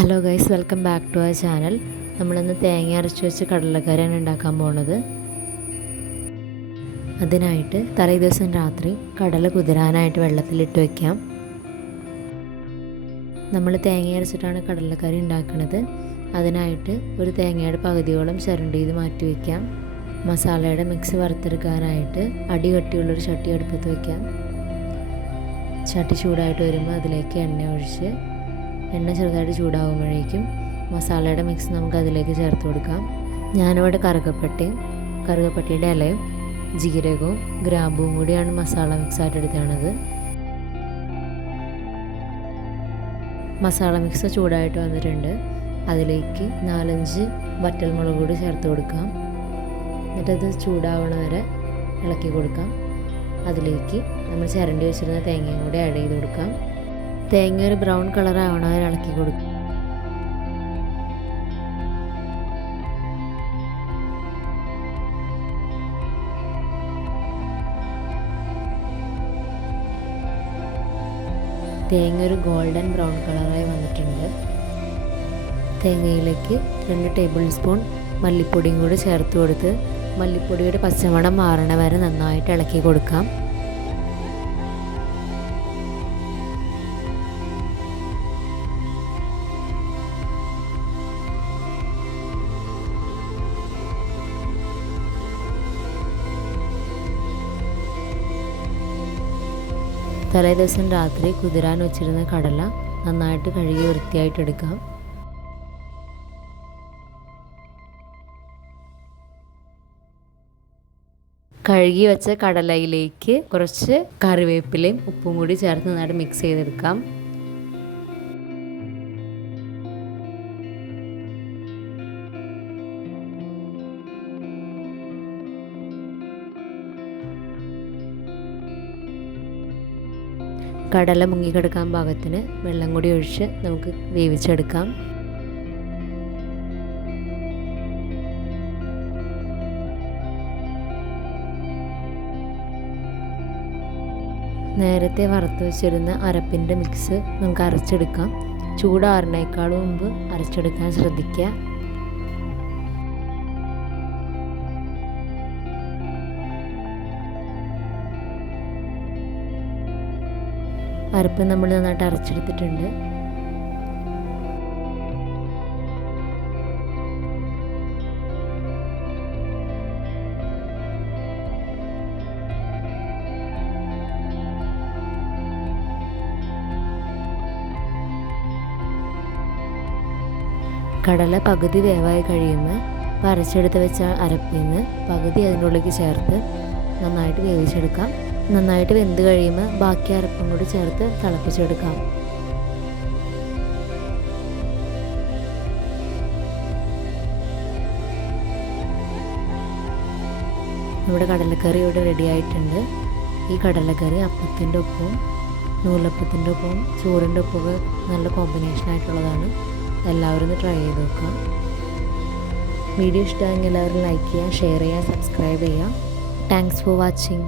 Hello guys welcome back to our channel നമ്മളിന്ന് തേങ്ങ അരച്ച് വെച്ച് കടലക്കറിയാണ് ഉണ്ടാക്കാൻ പോണത്. അതിനായിട്ട് തലേ ദിവസം രാത്രി കടല കുതിരാനായിട്ട് വെള്ളത്തിലിട്ട് വയ്ക്കാം നമ്മൾ തേങ്ങ അരച്ചിട്ടാണ് കടലക്കറി ഉണ്ടാക്കുന്നത് അതിനായിട്ട് ഒരു തേങ്ങയുടെ പകുതിയോളം ചരണ്ടി ചെയ്ത് മാറ്റി വയ്ക്കാം മസാലയുടെ മിക്സ് വറുത്തെടുക്കാനായിട്ട് അടി കട്ടിയുള്ളൊരു ചട്ടി അടുപ്പത്ത് വയ്ക്കാം ചട്ടി ചൂടായിട്ട് വരുമ്പോൾ അതിലേക്ക് എണ്ണ ഒഴിച്ച് എണ്ണ ചെറുതായിട്ട് ചൂടാകുമ്പോഴേക്കും മസാലയുടെ മിക്സ് നമുക്ക് അതിലേക്ക് ചേർത്ത് കൊടുക്കാം. ഞാനിവിടെ കറുകപ്പട്ടയും കറുകപ്പട്ടയുടെ ഇലയും ജീരകവും ഗ്രാമ്പും കൂടിയാണ് മസാല മിക്സ് ആയിട്ട് എടുക്കുന്നത് മസാല മിക്സ് ചൂടായിട്ട് വന്നിട്ടുണ്ട്. അതിലേക്ക് നാലഞ്ച് വറ്റൽമുളക് കൂടി ചേർത്ത് കൊടുക്കാം. എന്നിട്ടത് ചൂടാവണ വരെ ഇളക്കി കൊടുക്കാം. അതിലേക്ക് നമ്മൾ ചിരണ്ടി വെച്ചിരുന്ന തേങ്ങയും കൂടി ആഡ് ചെയ്ത് കൊടുക്കാം. തേങ്ങ ഒരു ബ്രൗൺ കളർ ആവണ ഇളക്കി കൊടുക്കും. തേങ്ങ ഒരു ഗോൾഡൻ ബ്രൗൺ കളറായി വന്നിട്ടുണ്ട്. തേങ്ങയിലേക്ക് രണ്ട് ടേബിൾ സ്പൂൺ മല്ലിപ്പൊടിയും കൂടി ചേർത്ത് കൊടുത്ത് മല്ലിപ്പൊടിയുടെ പച്ചമണം മാറണ വരെ നന്നായിട്ട് ഇളക്കി കൊടുക്കാം. തലേ ദിവസം രാത്രി കുതിരാൻ വെച്ചിരുന്ന കടല നന്നായിട്ട് കഴുകി വൃത്തിയായിട്ട് എടുക്കാം. കഴുകി വെച്ച കടലയിലേക്ക് കുറച്ച് കറിവേപ്പിലയും ഉപ്പും കൂടി ചേർത്ത് നന്നായിട്ട് മിക്സ് ചെയ്തെടുക്കാം. കടല മുങ്ങിക്കിടക്കാൻ പാകത്തിന് വെള്ളം കൂടി ഒഴിച്ച് നമുക്ക് വേവിച്ചെടുക്കാം. നേരത്തെ വറുത്ത് വെച്ചിരുന്ന അരപ്പിന്റെ മിക്സ് നമുക്ക് അരച്ചെടുക്കാം. ചൂടാറിനേക്കാളും മുമ്പ് അരച്ചെടുക്കാൻ ശ്രദ്ധിക്കുക. അരപ്പ് നമ്മൾ നന്നായിട്ട് അരച്ചെടുത്തിട്ടുണ്ട്. കടല പകുതി വേവായി കഴിയുന്ന അരച്ചെടുത്ത് വെച്ച അരപ്പിൽ നിന്ന് പകുതി അതിന്റെ ഉള്ളിലേക്ക് ചേർത്ത് നന്നായിട്ട് വേവിച്ചെടുക്കാം. നന്നായിട്ട് വെന്ത് കഴിയുമ്പോൾ ബാക്കി അരപ്പും കൂടി ചേർത്ത് തിളപ്പിച്ചെടുക്കാം. നമ്മുടെ കടലക്കറി ഇവിടെ റെഡി ആയിട്ടുണ്ട്. ഈ കടലക്കറി അപ്പത്തിന്റെ ഒപ്പവും നൂലപ്പത്തിന്റെ ഒപ്പവും ചോറിന്റെ ഒപ്പമൊക്കെ നല്ല കോമ്പിനേഷൻ ആയിട്ടുള്ളതാണ്. എല്ലാവരും ഒന്ന് ട്രൈ ചെയ്ത് നോക്കുക വീഡിയോ ഇഷ്ടമായെങ്കിൽ എല്ലാവരും ലൈക്ക് ചെയ്യുക ഷെയർ ചെയ്യുക സബ്സ്ക്രൈബ് ചെയ്യുക. Thanks for watching